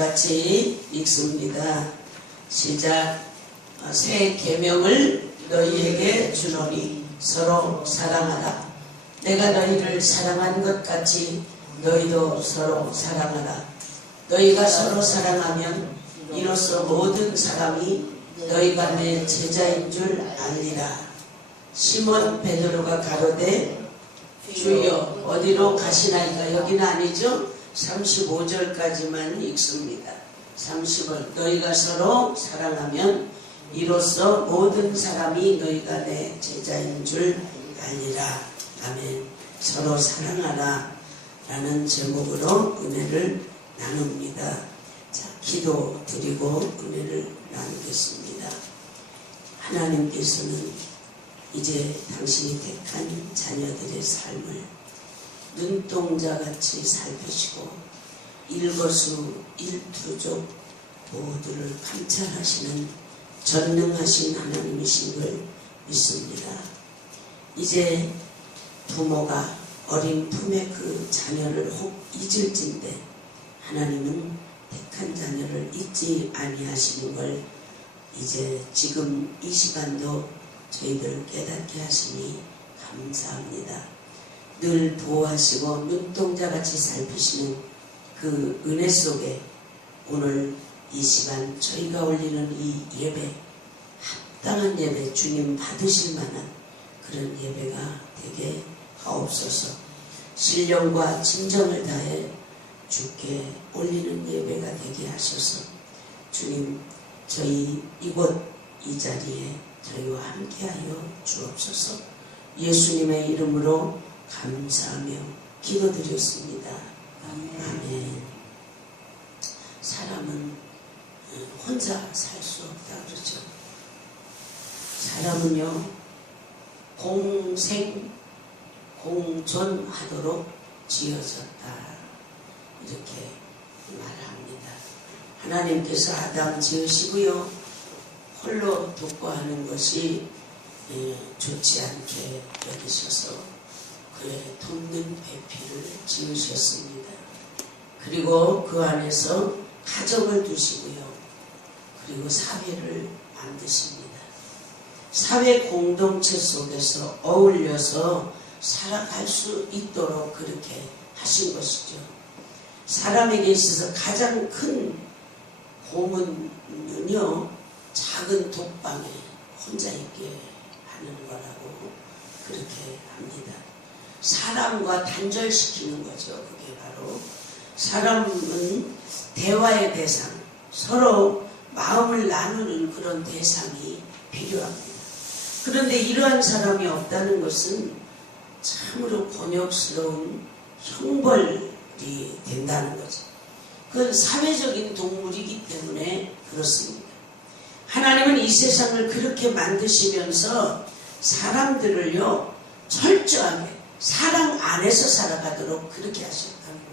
같이 읽습니다. 시작. 새 계명을 너희에게 주노니 서로 사랑하라. 내가 너희를 사랑한 것 같이 너희도 서로 사랑하라. 너희가 서로 사랑하면 이로써 모든 사람이 너희가 내 제자인 줄 알리라. 시몬 베드로가 가로되 주여 어디로 가시나이까? 여기는 아니죠. 35절까지만 읽습니다. 30절 너희가 서로 사랑하면 이로써 모든 사람이 너희가 내 제자인 줄 알리라. 아멘. 서로 사랑하라 라는 제목으로 은혜를 나눕니다. 자, 기도 드리고 은혜를 나누겠습니다. 하나님께서는 이제 당신이 택한 자녀들의 삶을 눈동자같이 살피시고 일거수 일투족 모두를 감찰하시는 전능하신 하나님이신 걸 믿습니다. 이제 부모가 어린 품의 그 자녀를 혹 잊을진데 하나님은 택한 자녀를 잊지 아니하시는 걸 이제 지금 이 시간도 저희들 깨닫게 하시니 감사합니다. 늘 보호하시고 눈동자같이 살피시는 그 은혜 속에 오늘 이 시간 저희가 올리는 이 예배, 합당한 예배, 주님 받으실 만한 그런 예배가 되게 하옵소서. 신령과 진정을 다해 주께 올리는 예배가 되게 하셔서 주님 저희 이곳 이 자리에 저희와 함께하여 주옵소서. 예수님의 이름으로 감사하며 기도드렸습니다. 아멘. 사람은 혼자 살 수 없다 그러죠. 사람은요 공생 공존하도록 지어졌다 이렇게 말합니다. 하나님께서 아담 지으시고요 홀로 독거하는 것이 좋지 않게 여기셔서 그의 돕는 배필을 지으셨습니다. 그리고 그 안에서 가정을 두시고요. 그리고 사회를 만드십니다. 사회 공동체 속에서 어울려서 살아갈 수 있도록 그렇게 하신 것이죠. 사람에게 있어서 가장 큰 고문은요 작은 독방에 혼자 있게 하는 거라고 그렇게 합니다. 사람과 단절시키는 거죠. 그게 바로 사람은 대화의 대상, 서로 마음을 나누는 그런 대상이 필요합니다. 그런데 이러한 사람이 없다는 것은 참으로 곤욕스러운 형벌이 된다는 거죠. 그건 사회적인 동물이기 때문에 그렇습니다. 하나님은 이 세상을 그렇게 만드시면서 사람들을요 철저하게 사랑 안에서 살아가도록 그렇게 하셨다는 거죠.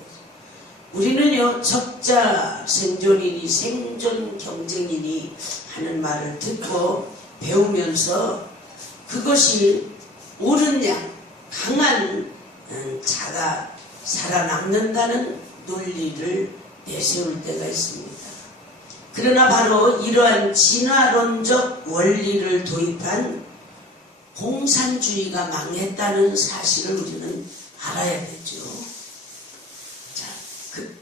우리는요 적자 생존이니 생존 경쟁이니 하는 말을 듣고 배우면서 그것이 옳은 양 강한 자가 살아남는다는 논리를 내세울 때가 있습니다. 그러나 바로 이러한 진화론적 원리를 도입한 공산주의가 망했다는 사실을 우리는 알아야 되죠. 자, 그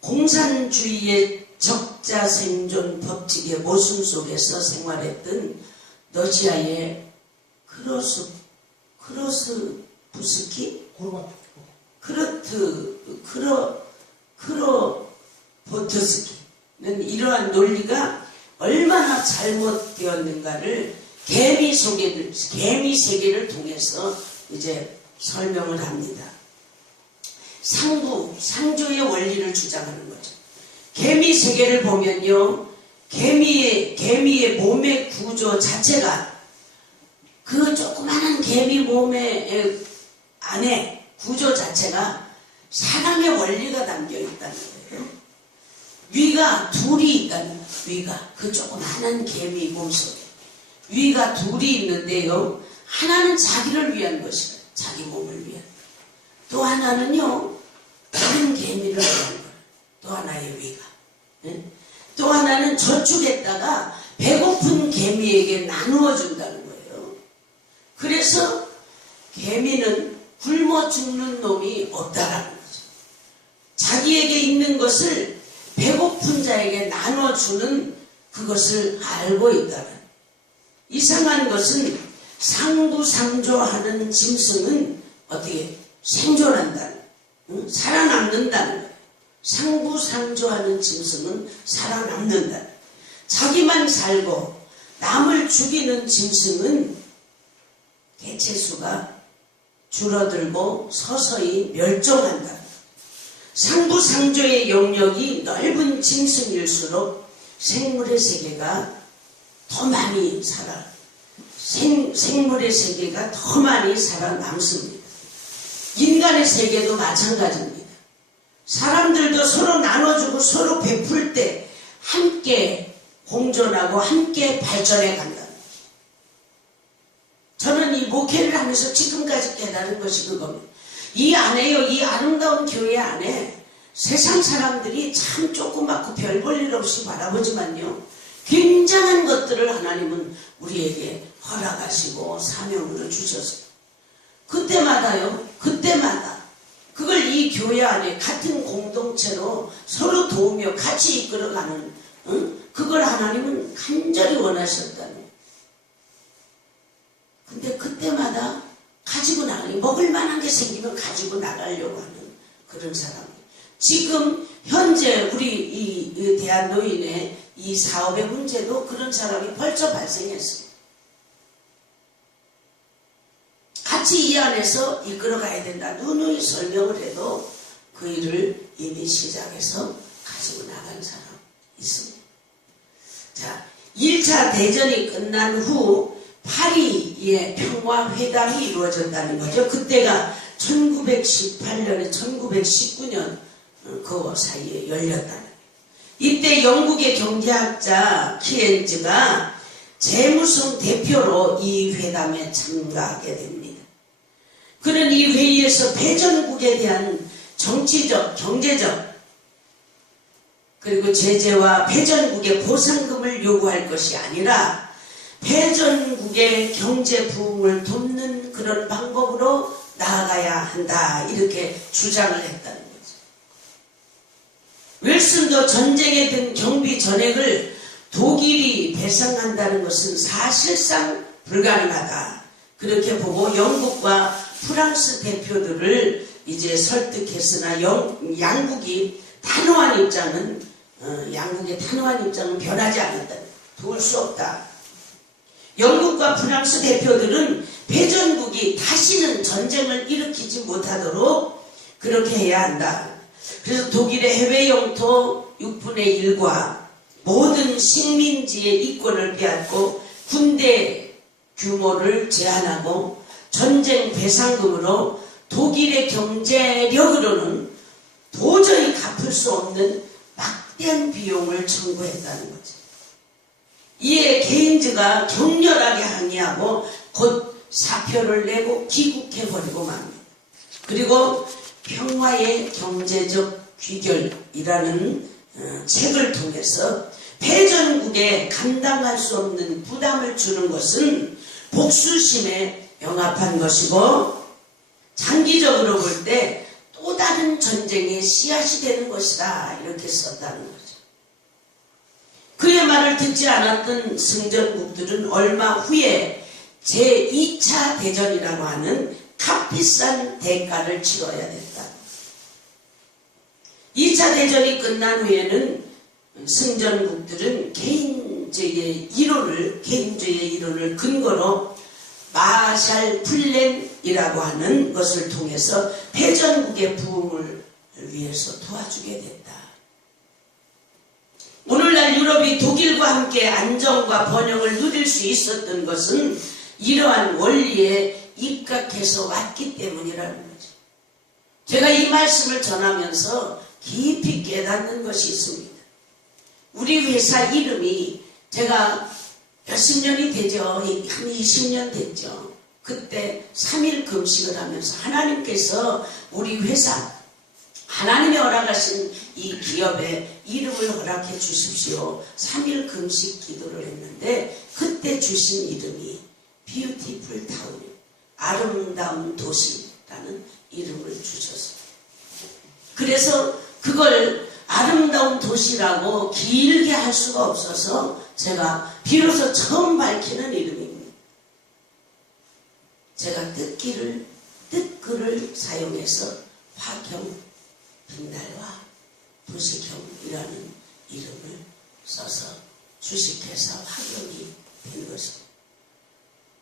공산주의의 적자 생존 법칙의 모순 속에서 생활했던 러시아의 크로보트스키는 이러한 논리가 얼마나 잘못되었는가를 개미 세계를 통해서 이제 설명을 합니다. 상주의 원리를 주장하는 거죠. 개미 세계를 보면요, 개미의 몸의 구조 자체가 그 조그마한 개미 몸의 안에 구조 자체가 사랑의 원리가 담겨 있다는 거예요. 위가 둘이 있다는 거예요. 위가 그 조그마한 개미 몸속에 위가 둘이 있는데요. 하나는 자기를 위한 것이에요. 자기 몸을 위한. 또 하나는요. 다른 개미를 위한 거예요. 또 하나의 위가. 저축했다가 배고픈 개미에게 나누어 준다는 거예요. 그래서 개미는 굶어 죽는 놈이 없다라는 거죠. 자기에게 있는 것을 배고픈 자에게 나눠주는 그것을 알고 있다는. 이상한 것은 상부상조하는 짐승은 어떻게 생존한다는, 살아남는다는 거예요. 상부상조하는 짐승은 살아남는다. 자기만 살고 남을 죽이는 짐승은 개체수가 줄어들고 서서히 멸종한다. 상부상조의 영역이 넓은 짐승일수록 생물의 세계가 더 많이 생물의 세계가 더 많이 살아남습니다. 인간의 세계도 마찬가지입니다. 사람들도 서로 나눠주고 서로 베풀 때 함께 공존하고 함께 발전해 간다. 저는 이 목회를 하면서 지금까지 깨달은 것이 그겁니다. 이 안에요, 이 아름다운 교회 안에 세상 사람들이 참 조그맣고 별 볼 일 없이 바라보지만요, 굉장한 것들을 하나님은 우리에게 허락하시고 사명으로 주셔서 그때마다 그걸 이 교회 안에 같은 공동체로 서로 도우며 같이 이끌어가는, 그걸 하나님은 간절히 원하셨다는. 근데 그때마다 가지고 먹을 만한 게 생기면 가지고 나가려고 하는 그런 사람이. 지금 현재 우리 이 대한노인의 이 사업의 문제도 그런 사람이 벌써 발생했습니다. 같이 이 안에서 이끌어가야 된다. 누누이 설명을 해도 그 일을 이미 시작해서 가지고 나간 사람 있습니다. 자, 1차 대전이 끝난 후 파리의 평화회담이 이루어졌다는 거죠. 그때가 1918년에 1919년 그 사이에 열렸다는 거예요. 이때 영국의 경제학자 키엔즈가 재무성 대표로 이 회담에 참가하게 됩니다. 그는 이 회의에서 패전국에 대한 정치적, 경제적 그리고 제재와 패전국의 보상금을 요구할 것이 아니라 패전국의 경제 부흥을 돕는 그런 방법으로 나아가야 한다, 이렇게 주장을 했다는 거죠. 윌슨도 전쟁에 든 경비 전액을 독일이 배상한다는 것은 사실상 불가능하다, 그렇게 보고 영국과 프랑스 대표들을 이제 설득했으나 양국의 단호한 입장은 변하지 않았다. 도울 수 없다. 영국과 프랑스 대표들은 패전국이 다시는 전쟁을 일으키지 못하도록 그렇게 해야 한다. 그래서 독일의 해외 영토 6분의 1과 모든 식민지의 이권을 빼앗고 군대 규모를 제한하고 전쟁 배상금으로 독일의 경제력으로는 도저히 갚을 수 없는 막대한 비용을 청구했다는 거죠. 이에 케인즈가 격렬하게 항의하고 곧 사표를 내고 귀국해버리고 맙니다. 그리고 평화의 경제적 귀결이라는 책을 통해서 패전국에 감당할 수 없는 부담을 주는 것은 복수심에 영합한 것이고 장기적으로 볼 때 또 다른 전쟁의 씨앗이 되는 것이다, 이렇게 썼다는 거죠. 그의 말을 듣지 않았던 승전국들은 얼마 후에 제2차 대전이라고 하는 값비싼 대가를 치러야 됐다. 2차 대전이 끝난 후에는 승전국들은 개인주의 이론을 근거로 마샬 플랜이라고 하는 것을 통해서 패전국의 부흥을 위해서 도와주게 됐다. 오늘날 유럽이 독일과 함께 안정과 번영을 누릴 수 있었던 것은 이러한 원리에 입각해서 왔기 때문이라는 거죠. 제가 이 말씀을 전하면서 깊이 깨닫는 것이 있습니다. 우리 회사 이름이 제가 몇십 년이 되죠. 한 20년 됐죠. 그때 3일 금식을 하면서 하나님께서 우리 회사, 하나님이 허락하신 이 기업에 이름을 허락해 주십시오. 3일 금식 기도를 했는데 그때 주신 이름이 뷰티풀 타운, 아름다운 도시라는 이름을 주셨어요. 그래서 그걸 아름다운 도시라고 길게 할 수가 없어서 제가 비로소 처음 밝히는 이름입니다. 제가 뜻글을 사용해서 화경, 빛날과 도시경이라는 이름을 써서 주식회사 화경이 된 것입니다.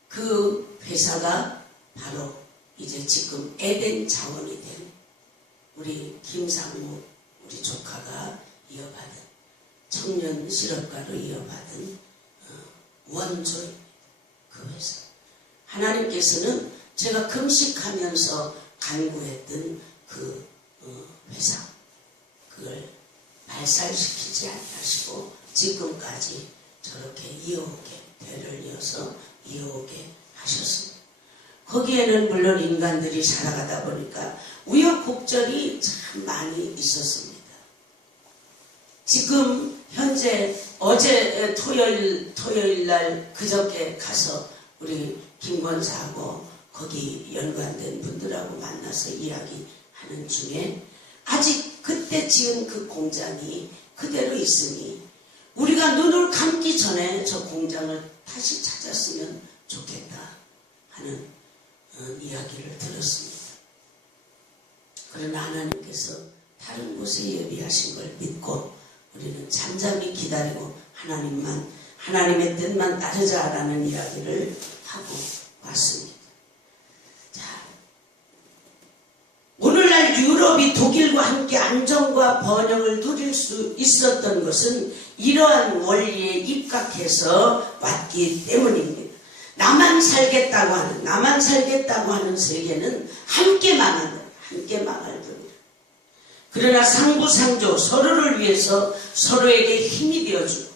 그 회사가 바로 이제 지금 에덴 자원이 된 우리 김상무 우리 조카가 이어받은 청년 실업가로 이어받은 원조입니다. 그 회사. 하나님께서는 제가 금식하면서 간구했던 그 회사, 그걸 발살시키지 않으시고 지금까지 저렇게 이어오게, 대를 이어서 이어오게 하셨습니다. 거기에는 물론 인간들이 살아가다 보니까 우여곡절이 참 많이 있었습니다. 지금 현재 어제 토요일 날 그저께 가서 우리 김권사하고 거기 연관된 분들하고 만나서 이야기하는 중에 아직 그때 지은 그 공장이 그대로 있으니 우리가 눈을 감기 전에 저 공장을 다시 찾았으면 좋겠다 하는 이야기를 들었습니다. 그러나 하나님께서 다른 곳에 예비하신 걸 믿고 우리는 잠잠히 기다리고 하나님의 뜻만 따르자라는 이야기를 하고 왔습니다. 자, 오늘날 유럽이 독일과 함께 안정과 번영을 누릴 수 있었던 것은 이러한 원리에 입각해서 왔기 때문입니다. 나만 살겠다고 하는 세계는 함께 망한다. 함께 망할 뿐이다. 그러나 상부상조 서로를 위해서 서로에게 힘이 되어주고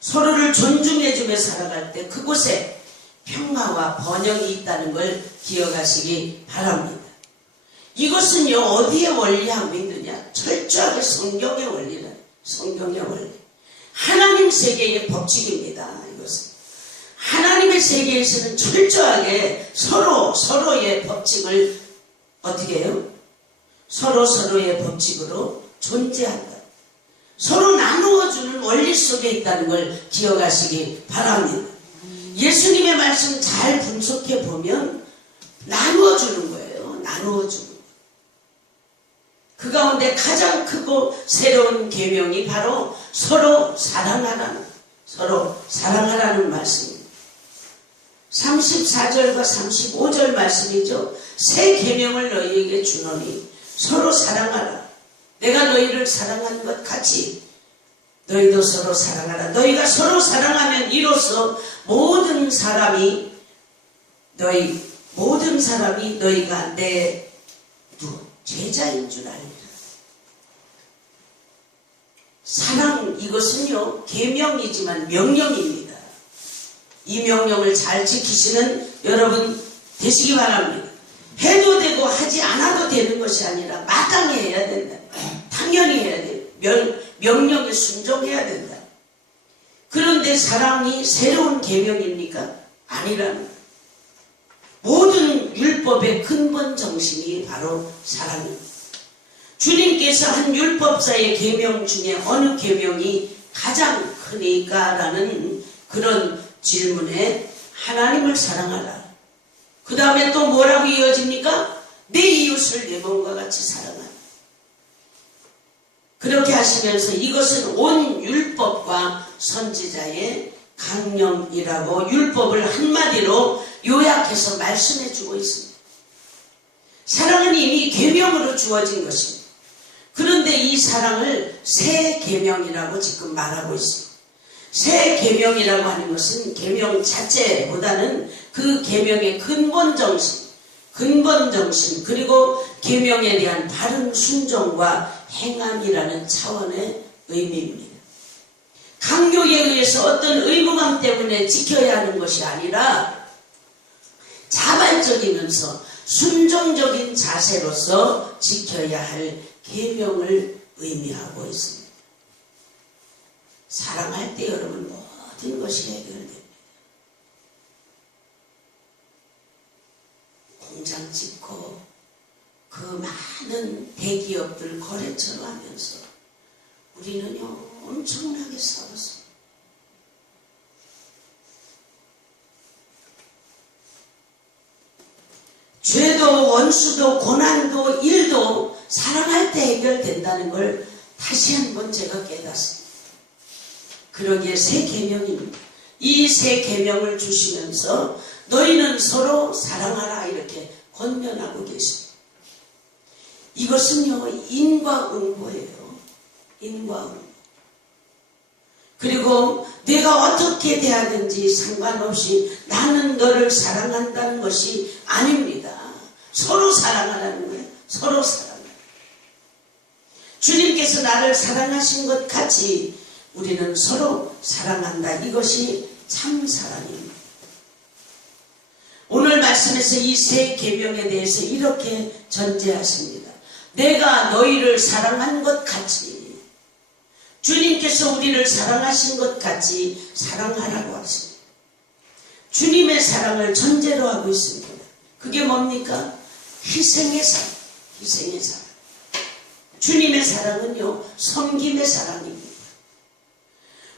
서로를 존중해주며 살아갈 때 그곳에 평화와 번영이 있다는 걸 기억하시기 바랍니다. 이것은요 어디에 원리하고 있느냐? 철저하게 성경의 원리다. 성경의 원리. 하나님 세계의 법칙입니다. 이것은 하나님의 세계에서는 철저하게 서로의 법칙을 어떻게 해요? 서로의 법칙으로 존재한다. 서로 나누어주는 원리 속에 있다는 걸 기억하시기 바랍니다. 예수님의 말씀 잘 분석해 보면 나누어주는 거예요. 나누어주는 거예요. 그 가운데 가장 크고 새로운 계명이 바로 서로 사랑하라는 말씀입니다. 34절과 35절 말씀이죠. 새 계명을 너희에게 주노니 서로 사랑하라. 내가 너희를 사랑한 것 같이 너희도 서로 사랑하라. 너희가 서로 사랑하면 이로써 모든 사람이 너희가 내 제자인 줄 알리라. 사랑, 이것은요 계명이지만 명령입니다. 이 명령을 잘 지키시는 여러분 되시기 바랍니다. 해도 되고 하지 않아도 되는 것이 아니라 마땅히 해야 된다. 당연히 해야 돼. 명령에 순종해야 된다. 그런데 사랑이 새로운 계명입니까? 아니라는. 모든 율법의 근본 정신이 바로 사랑입니다. 주님께서 한 율법사의 계명 중에 어느 계명이 가장 크니까? 라는 그런 질문에 하나님을 사랑하라. 그 다음에 또 뭐라고 이어집니까? 내 이웃을 내 몸과 같이 사랑하라. 그렇게 하시면서 이것은 온 율법과 선지자의 강령이라고 율법을 한마디로 요약해서 말씀해 주고 있습니다. 사랑은 이미 계명으로 주어진 것입니다. 그런데 이 사랑을 새 계명이라고 지금 말하고 있습니다. 새 계명이라고 하는 것은 계명 자체보다는 그 계명의 근본 정신 그리고 계명에 대한 바른 순종과 행함이라는 차원의 의미입니다. 강요에 의해서 어떤 의무감 때문에 지켜야 하는 것이 아니라 자발적이면서 순종적인 자세로서 지켜야 할 계명을 의미하고 있습니다. 사랑할 때 여러분 모든 것이 해결됩니다. 공장 짓고 그 많은 대기업들 거래처로 하면서 우리는요 엄청나게 싸웠어요. 죄도 원수도 고난도 일도 사랑할 때 해결된다는 걸 다시 한번 제가 깨닫습니다. 그러기에 새 계명입니다. 이 새 계명을 주시면서 너희는 서로 사랑하라 이렇게 권면하고 계십니다. 이것은요 인과응보예요. 인과응보. 그리고 내가 어떻게 대하든지 상관없이 나는 너를 사랑한다는 것이 아닙니다. 서로 사랑하라는 거예요. 서로 사랑하라. 주님께서 나를 사랑하신 것 같이 우리는 서로 사랑한다. 이것이 참 사랑입니다. 오늘 말씀에서 이 새 계명에 대해서 이렇게 전제하십니다. 내가 너희를 사랑한 것 같이 주님께서 우리를 사랑하신 것 같이 사랑하라고 하십니다. 주님의 사랑을 전제로 하고 있습니다. 그게 뭡니까? 희생의 사랑. 희생의 사랑. 주님의 사랑은요 섬김의 사랑입니다.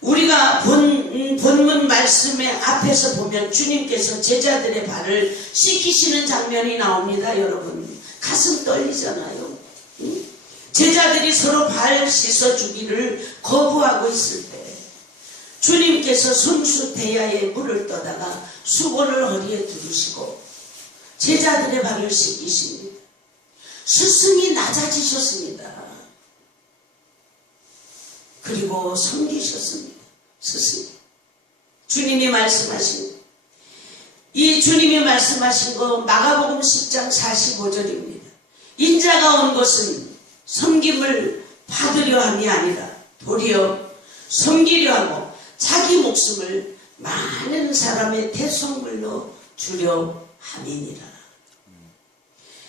우리가 본문 말씀의 앞에서 보면 주님께서 제자들의 발을 씻기시는 장면이 나옵니다. 여러분 가슴 떨리잖아요. 제자들이 서로 발 씻어주기를 거부하고 있을 때 주님께서 손수 대야에 물을 떠다가 수건을 허리에 두르시고 제자들의 발을 씻기십니다. 스승이 낮아지셨습니다. 그리고 섬기셨습니다. 스승. 주님이 말씀하신 이 주님이 말씀하신 거 마가복음 10장 45절입니다. 인자가 온 것은 섬김을 받으려 함이 아니라 도리어 섬기려 하고 자기 목숨을 많은 사람의 대속물로 주려 함이니라.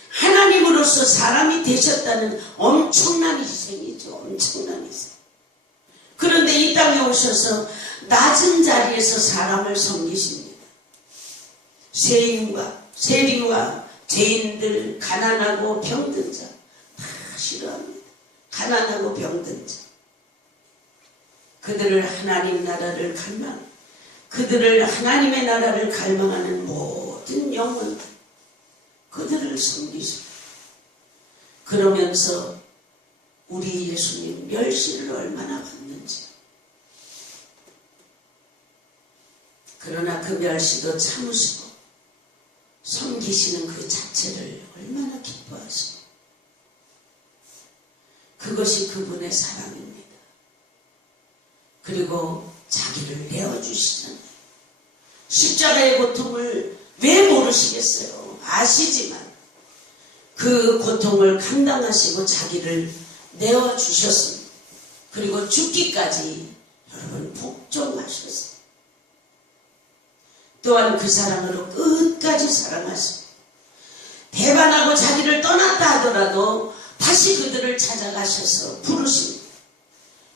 하나님으로서 사람이 되셨다는 엄청난 희생이죠. 엄청난 희생. 그런데 이 땅에 오셔서 낮은 자리에서 사람을 섬기십니다. 세리와 죄인들, 가난하고 병든 자 다 싫어합니다. 가난하고 병든 자. 그들을 하나님 나라를 그들을 하나님의 나라를 갈망하는 모든 영혼들 그들을 섬기십니다. 그러면서 우리 예수님 멸시를 얼마나 받는지. 그러나 그 멸시도 참으시고 섬기시는 그 자체를 얼마나 기뻐하시고 그것이 그분의 사랑입니다. 그리고 자기를 내어주시잖아요. 십자가의 고통을 왜 모르시겠어요? 아시지만 그 고통을 감당하시고 자기를 내어주셨습니다. 그리고 죽기까지 여러분 복종하셨습니다. 또한 그 사랑으로 끝까지 사랑하십니다. 배반하고 자기를 떠났다 하더라도 다시 그들을 찾아가셔서 부르십니다.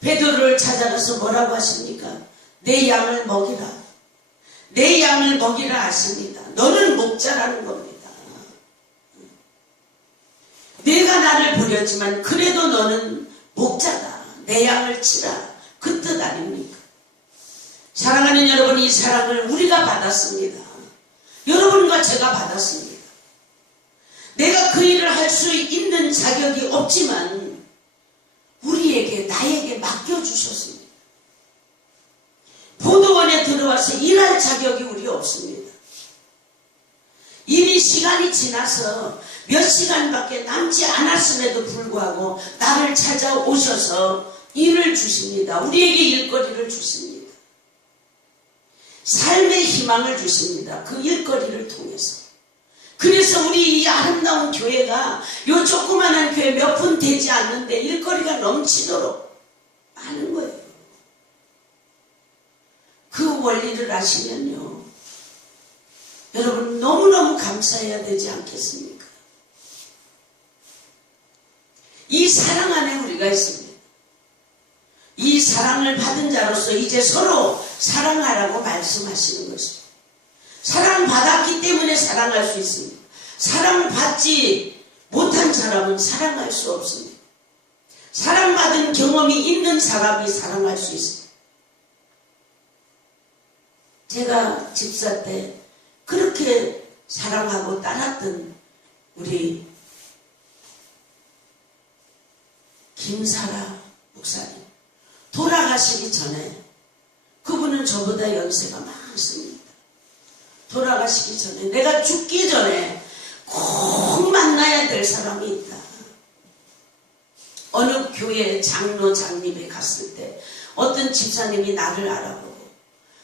베드로를 찾아가서 뭐라고 하십니까? 내 양을 먹이라. 내 양을 먹이라 하십니다. 너는 목자라는 겁니다. 내가 나를 버렸지만 그래도 너는 목자다. 내 양을 치라. 그 뜻 아닙니까? 사랑하는 여러분, 이 사랑을 우리가 받았습니다. 여러분과 제가 받았습니다. 내가 그 일을 할 수 있는 자격이 없지만 우리에게 나에게 맡겨주셨습니다. 보도원에 들어와서 일할 자격이 우리 없습니다. 이미 시간이 지나서 몇 시간밖에 남지 않았음에도 불구하고 나를 찾아오셔서 일을 주십니다. 우리에게 일거리를 주십니다. 삶의 희망을 주십니다. 그 일거리를 통해서. 그래서 우리 이 아름다운 교회가 요 조그만한 교회 몇 분 되지 않는데 일거리가 넘치도록 하는 거예요. 그 원리를 아시면요, 여러분 너무너무 감사해야 되지 않겠습니까? 이 사랑 안에 우리가 있습니다. 이 사랑을 받은 자로서 이제 서로 사랑하라고 말씀하시는 것입니다. 사랑받았기 때문에 사랑할 수 있습니다. 사랑받지 못한 사람은 사랑할 수 없습니다. 사랑받은 경험이 있는 사람이 사랑할 수 있습니다. 제가 집사 때 그렇게 사랑하고 따랐던 우리 김사라 목사님, 돌아가시기 전에, 그분은 저보다 연세가 많습니다. 돌아가시기 전에, 내가 죽기 전에 꼭 만나야 될 사람이 있다. 어느 교회 장로 장립에 갔을 때 어떤 집사님이 나를 알아보고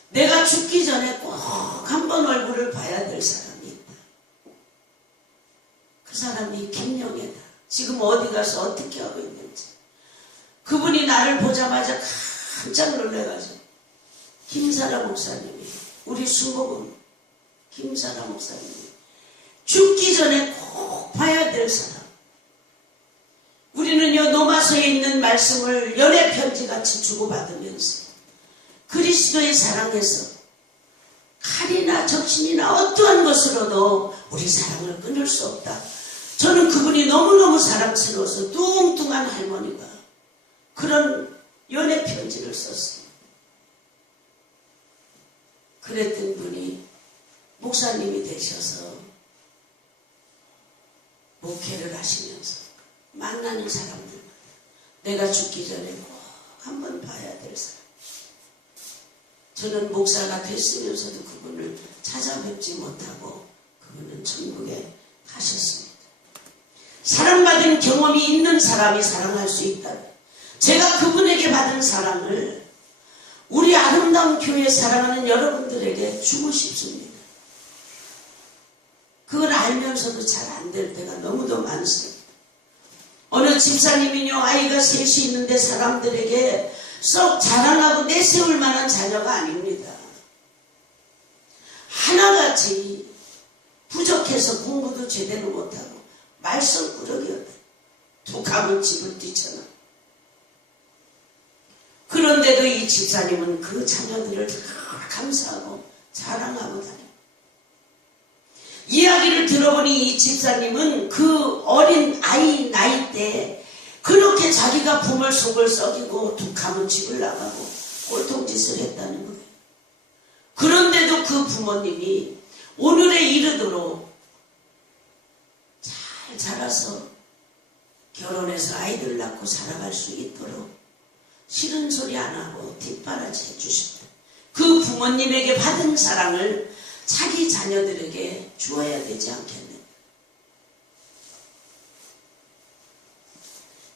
내가 죽기 전에 꼭 한번 얼굴을 봐야 될 사람이 있다. 그 사람이 김영애다. 지금 어디 가서 어떻게 하고 있는지. 그분이 나를 보자마자 깜짝 놀래가지고, 김사라 목사님이, 우리 수목은 김사라 목사님이 죽기 전에 꼭 봐야 될 사람. 우리는요, 노마서에 있는 말씀을 연애 편지같이 주고받으면서 그리스도의 사랑에서 칼이나 적신이나 어떠한 것으로도 우리 사랑을 끊을 수 없다. 저는 그분이 너무너무 사랑스러워서 뚱뚱한 할머니가 그런 연애 편지를 썼어요. 그랬던 분이 목사님이 되셔서 목회를 하시면서 만나는 사람들마다 내가 죽기 전에 꼭 한번 봐야 될 사람. 저는 목사가 됐으면서도 그분을 찾아뵙지 못하고 그분은 천국에 가셨습니다. 사랑받은 경험이 있는 사람이 사랑할 수 있다. 제가 그분에게 받은 사랑을 우리 아름다운 교회 사랑하는 여러분들에게 주고 싶습니다. 그걸 알면서도 잘 안 될 때가 너무도 많습니다. 어느 집사님이요, 아이가 셋이 있는데 사람들에게 썩 자랑하고 내세울 만한 자녀가 아닙니다. 하나같이 부족해서 공부도 제대로 못하고 말썽꾸러기였다. 독하면 집을 뛰쳐나. 그런데도 이 집사님은 그 자녀들을 다 감사하고 자랑하고 다녀요. 이야기를 들어보니 이 집사님은 그 어린 아이 나이 때 그렇게 자기가 부모 속을 썩이고 툭하면 집을 나가고 꼴통짓을 했다는 거예요. 그런데도 그 부모님이 오늘에 이르도록 잘 자라서 결혼해서 아이들 낳고 살아갈 수 있도록 싫은 소리 안 하고 뒷바라지 해주셨다. 그 부모님에게 받은 사랑을 자기 자녀들에게 주어야 되지 않겠는가.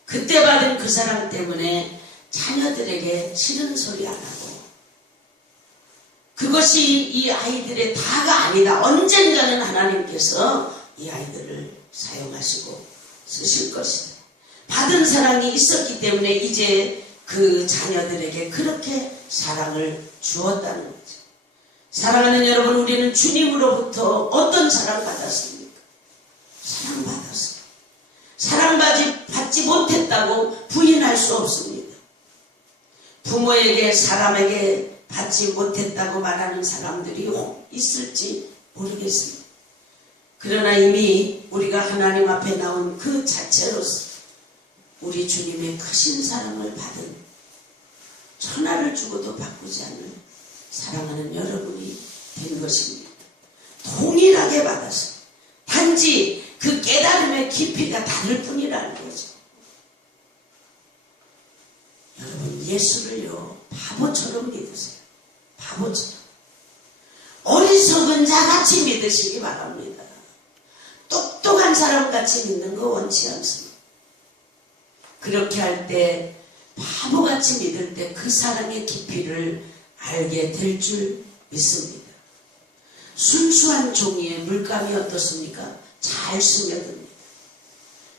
그때 받은 그 사랑 때문에 자녀들에게 싫은 소리 안 하고, 그것이 이 아이들의 다가 아니다. 언젠가는 하나님께서 이 아이들을 사용하시고 쓰실 것이다. 받은 사랑이 있었기 때문에 이제 그 자녀들에게 그렇게 사랑을 주었다는 거죠. 사랑하는 여러분, 우리는 주님으로부터 어떤 사랑 받았습니까? 사랑받았어요. 사랑받지 못했다고 부인할 수 없습니다. 부모에게, 사람에게 받지 못했다고 말하는 사람들이 있을지 모르겠습니다. 그러나 이미 우리가 하나님 앞에 나온 그 자체로서 우리 주님의 크신 사랑을 받은, 천하를 주고도 바꾸지 않는 사랑하는 여러분이 된 것입니다. 동일하게 받아서 단지 그 깨달음의 깊이가 다를 뿐이라는 거죠. 여러분, 예수를요 바보처럼 믿으세요. 바보처럼. 어리석은 자같이 믿으시기 바랍니다. 똑똑한 사람같이 믿는 거 원치 않습니다. 그렇게 할 때, 바보같이 믿을 때 그 사랑의 깊이를 알게 될 줄 믿습니다. 순수한 종이에 물감이 어떻습니까? 잘 스며듭니다.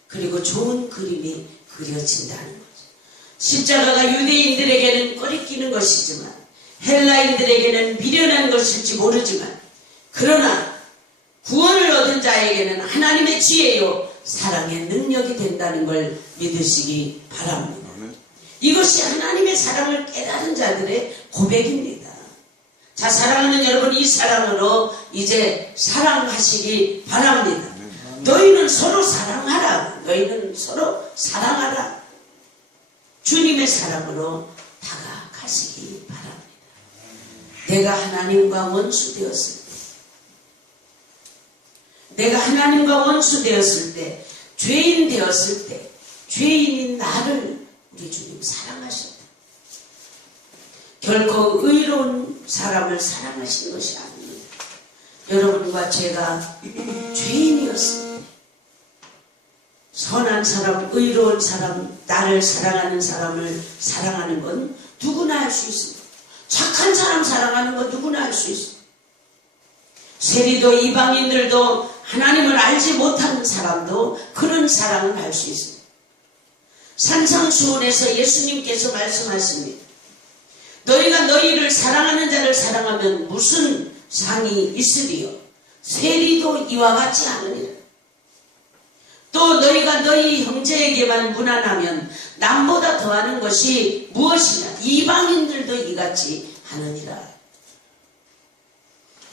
그리고 좋은 그림이 그려진다는 거죠. 십자가가 유대인들에게는 꺼리끼는 것이지만 헬라인들에게는 미련한 것일지 모르지만, 그러나 구원을 얻은 자에게는 하나님의 지혜요 사랑의 능력이 된다는 걸 믿으시기 바랍니다. 이것이 하나님의 주님의 사랑을 깨달은 자들의 고백입니다. 자, 사랑하는 여러분, 이 사랑으로 이제 사랑하시기 바랍니다. 너희는 서로 사랑하라. 너희는 서로 사랑하라. 주님의 사랑으로 다가가시기 바랍니다. 내가 하나님과 원수 되었을 때, 내가 하나님과 원수 되었을 때, 죄인 되었을 때, 죄인인 나를 우리 주님 사랑하셨다. 결코 의로운 사람을 사랑하신 것이 아닙니다. 여러분과 제가 죄인이었을 때, 선한 사람, 의로운 사람, 나를 사랑하는 사람을 사랑하는 건 누구나 할 수 있습니다. 착한 사람 사랑하는 건 누구나 할 수 있습니다. 세리도 이방인들도 하나님을 알지 못하는 사람도 그런 사랑을 할 수 있습니다. 산상수훈에서 예수님께서 말씀하십니다. 너희가 너희를 사랑하는 자를 사랑하면 무슨 상이 있으리요? 세리도 이와 같지 않으니라. 또 너희가 너희 형제에게만 무난하면 남보다 더하는 것이 무엇이냐? 이방인들도 이같이 하느니라.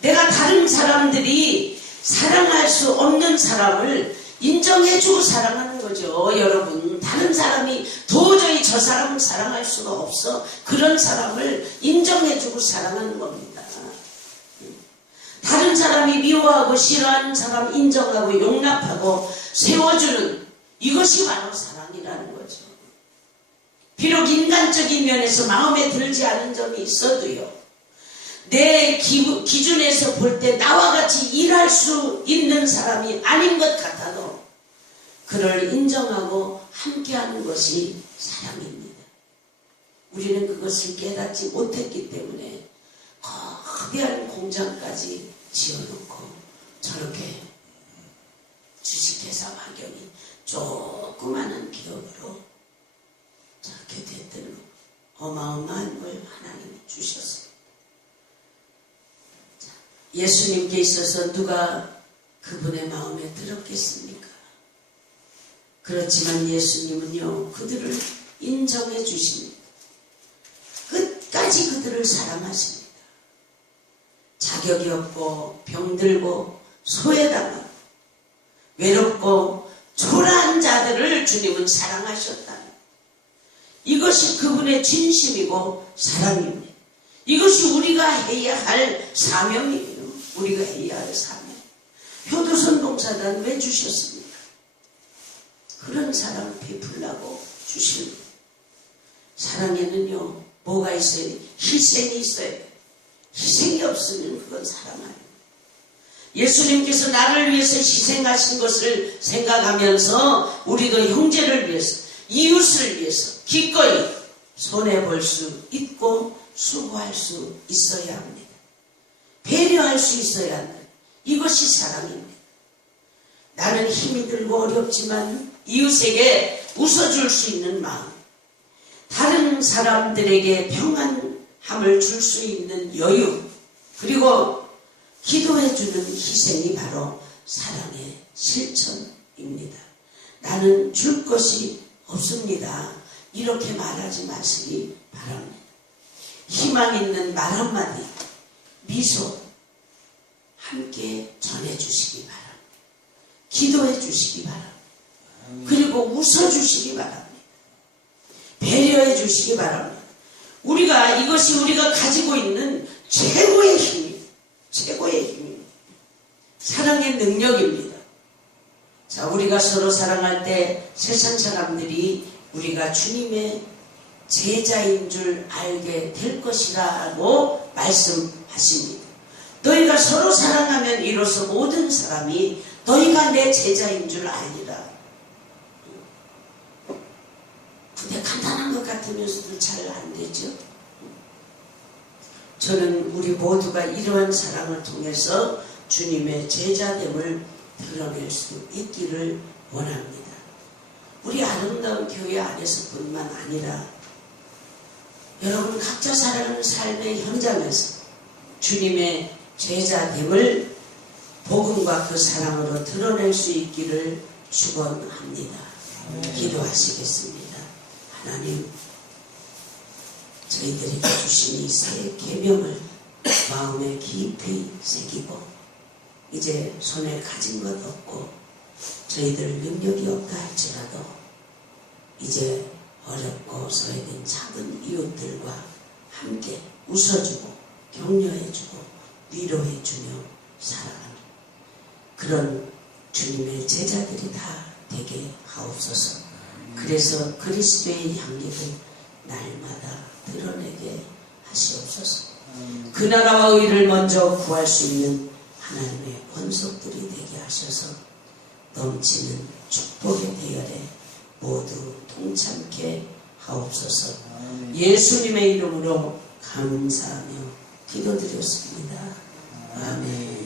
내가 다른 사람들이 사랑할 수 없는 사람을 인정해주고 사랑하는 거죠. 여러분, 다른 사람이 도저히 저 사람을 사랑할 수가 없어. 그런 사람을 인정해주고 사랑하는 겁니다. 다른 사람이 미워하고 싫어하는 사람 인정하고 용납하고 세워주는, 이것이 바로 사랑이라는 거죠. 비록 인간적인 면에서 마음에 들지 않은 점이 있어도요, 내 기준에서 볼 때 나와 같이 일할 수 있는 사람이 아닌 것 같아도 그를 인정하고 함께하는 것이 사랑입니다. 우리는 그것을 깨닫지 못했기 때문에 거대한 공장까지 지어놓고 저렇게 주식회사 환경이 조그마한 기업으로 저렇게 됐던 어마어마한 걸 하나님이 주셨어요. 예수님께 있어서 누가 그분의 마음에 들었겠습니까? 그렇지만 예수님은요, 그들을 인정해 주십니다. 끝까지 그들을 사랑하십니다. 자격이 없고 병들고 소외당하고 외롭고 초라한 자들을 주님은 사랑하셨다. 이것이 그분의 진심이고 사랑입니다. 이것이 우리가 해야 할 사명이에요. 우리가 해야 할 사명. 효도선 봉사단 왜 주셨습니까? 그런 사랑을 베풀라고 주십니다. 사랑에는요, 뭐가 있어야 돼? 희생이 있어야 돼. 희생이 없으면 그건 사랑 아니에요. 예수님께서 나를 위해서 희생하신 것을 생각하면서 우리도 형제를 위해서, 이웃을 위해서 기꺼이 손해볼 수 있고 수고할 수 있어야 합니다. 배려할 수 있어야 한다. 이것이 사랑입니다. 나는 힘이 들고 어렵지만 이웃에게 웃어줄 수 있는 마음, 다른 사람들에게 평안함을 줄 수 있는 여유, 그리고 기도해주는 희생이 바로 사랑의 실천입니다. 나는 줄 것이 없습니다. 이렇게 말하지 마시기 바랍니다. 희망 있는 말 한마디, 미소 함께 전해주시기 바랍니다. 기도해 주시기 바랍니다. 그리고 웃어주시기 바랍니다. 배려해 주시기 바랍니다. 이것이 우리가 가지고 있는 최고의 힘입니다. 최고의 힘입니다. 사랑의 능력입니다. 자, 우리가 서로 사랑할 때 세상 사람들이 우리가 주님의 제자인 줄 알게 될 것이라고 말씀하십니다. 너희가 서로 사랑하면 이로써 모든 사람이 너희가 내 제자인 줄 알리라. 근데 간단한 것 같으면서도 잘 안 되죠. 저는 우리 모두가 이러한 사랑을 통해서 주님의 제자됨을 드러낼 수 있기를 원합니다. 우리 아름다운 교회 안에서뿐만 아니라 여러분 각자 살아가는 삶의 현장에서 주님의 제자됨을 복음과 그 사랑으로 드러낼 수 있기를 축원합니다. 기도하시겠습니다. 하나님, 저희들에게 주신 이 새 계명을 마음에 깊이 새기고 이제 손에 가진 것 없고 저희들 능력이 없다 할지라도 이제 어렵고 소외된 작은 이웃들과 함께 웃어주고 격려해주고 위로해주며 살아가는 그런 주님의 제자들이 다 되게 하옵소서. 그래서 그리스도의 향기를 날마다 드러내게 하시옵소서. 그 나라와 의를 먼저 구할 수 있는 하나님의 권속들이 되게 하셔서 넘치는 축복의 대열에 모두 동참케 하옵소서. 예수님의 이름으로 감사하며 기도드렸습니다. 아멘.